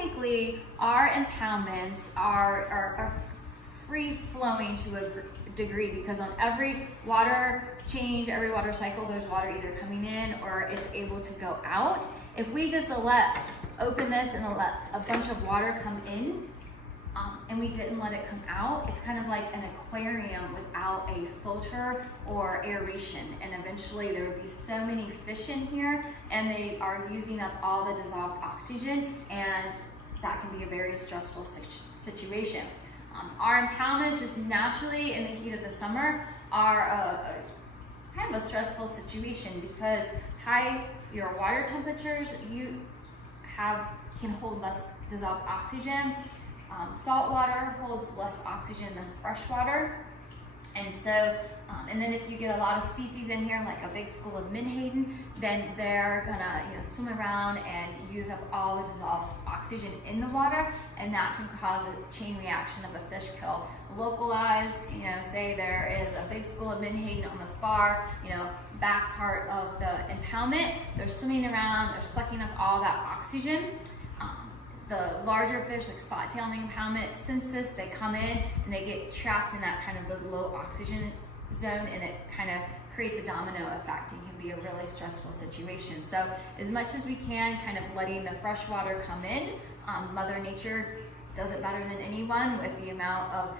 technically our impoundments are free flowing to a degree, because on every water change, every water cycle, there's water either coming in or it's able to go out. If we just open this and let a bunch of water come in, and we didn't let it come out, it's kind of like an aquarium without a filter or aeration, and eventually there would be so many fish in here and they are using up all the dissolved oxygen, and that can be a very stressful situation. Our impoundments just naturally in the heat of the summer are kind of a stressful situation, because your water temperatures can hold less dissolved oxygen. Salt water holds less oxygen than fresh water. And so, and then if you get a lot of species in here, like a big school of menhaden, then they're gonna swim around and use up all the dissolved oxygen in the water, and that can cause a chain reaction of a fish kill. Localized, say there is a big school of menhaden on the far, back part of the impoundment. They're swimming around, they're sucking up all that oxygen. The larger fish, like spot tail in the impoundment, sense this, they come in and they get trapped in that kind of the low oxygen zone, and it kind of creates a domino effect and can be a really stressful situation. So as much as we can, kind of letting the fresh water come in. Mother Nature does it better than anyone with the amount of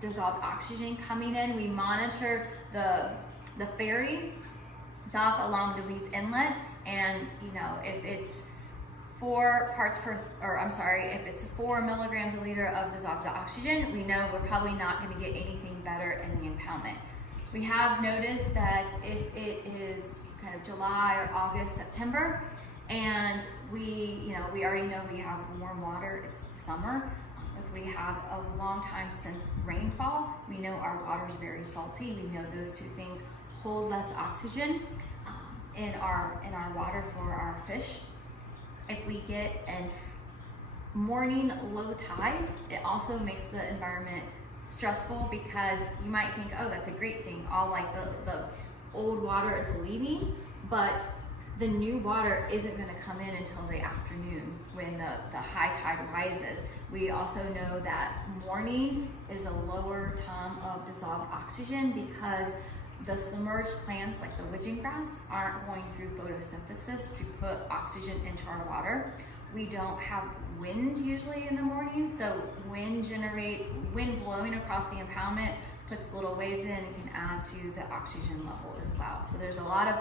dissolved oxygen coming in. We monitor the ferry dock along Louise Inlet, and if it's 4 milligrams a liter of dissolved oxygen, we know we're probably not going to get anything better in the impoundment. We have noticed that if it is kind of July or August, September, and we already know we have warm water, it's the summer. If we have a long time since rainfall, we know our water is very salty. We know those two things hold less oxygen in our water for our fish. If we get a morning low tide, it also makes the environment stressful, because you might think, oh, that's a great thing. All like the old water is leaving, but the new water isn't going to come in until the afternoon when the high tide rises. We also know that morning is a lower time of dissolved oxygen, because the submerged plants like the widgeon grass aren't going through photosynthesis to put oxygen into our water. We don't have wind usually in the morning, so wind blowing across the impoundment puts little waves in and can add to the oxygen level as well. So there's a lot of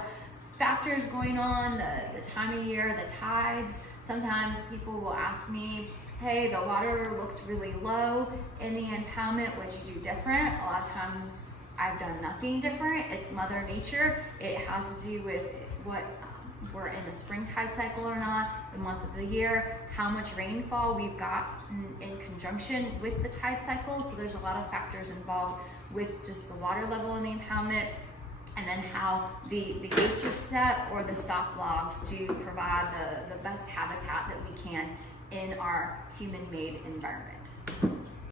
factors going on, the time of year, the tides. Sometimes people will ask me, hey, the water looks really low in the impoundment, what'd you do different? A lot of times I've done nothing different. It's Mother Nature. It has to do with what we're in a spring tide cycle or not, the month of the year, how much rainfall we've got in conjunction with the tide cycle. So there's a lot of factors involved with just the water level in the impoundment, and then how the gates are set or the stop logs to provide the best habitat that we can in our human-made environment.